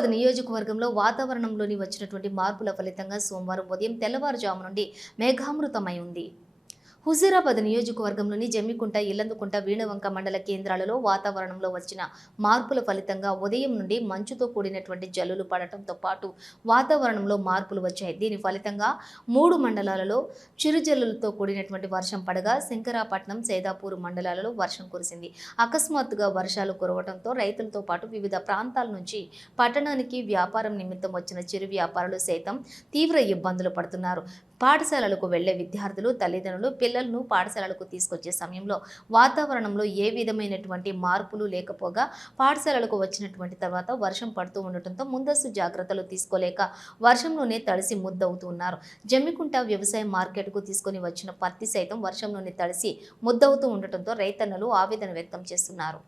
హుజూరాబాద్ నియోజకవర్గంలో వాతావరణంలోని వచ్చినటువంటి మార్పుల ఫలితంగా సోమవారం ఉదయం తెల్లవారుజాము నుండి మేఘామృతమై ఉంది. హుజూరాబాద్ నియోజకవర్గంలోని జమ్మికుంట, ఇల్లందుకుంట, వీణవంక మండల కేంద్రాలలో వాతావరణంలో వచ్చిన మార్పుల ఫలితంగా ఉదయం నుండి మంచుతో కూడినటువంటి జల్లులు పడటంతో పాటు వాతావరణంలో మార్పులు వచ్చాయి. దీని ఫలితంగా 3 మండలాలలో చిరుజల్లులతో కూడినటువంటి వర్షం పడగా శంకరాపట్నం, సేదాపూర్ మండలాలలో వర్షం కురిసింది. అకస్మాత్తుగా వర్షాలు కురవడంతో రైతులతో పాటు వివిధ ప్రాంతాల నుంచి పట్టణానికి వ్యాపారం నిమిత్తం వచ్చిన చిరు వ్యాపారులు సైతం తీవ్ర ఇబ్బందులు పడుతున్నారు. పాఠశాలలకు వెళ్లే విద్యార్థులు, తల్లిదండ్రులు పిల్లలను పాఠశాలలకు తీసుకొచ్చే సమయంలో వాతావరణంలో ఏ విధమైనటువంటి మార్పులు లేకపోగా పాఠశాలలకు వచ్చినటువంటి తర్వాత వర్షం పడుతూ ఉండటంతో ముందస్తు జాగ్రత్తలు తీసుకోలేక వర్షంలోనే తడిసి ముద్దవుతున్నారు. జమ్మికుంట వ్యవసాయ మార్కెట్కు తీసుకొని వచ్చిన పత్తి సైతం వర్షంలోనే తడిసి ముద్దవుతూ ఉండటంతో రైతన్నలు ఆవేదన వ్యక్తం చేస్తున్నారు.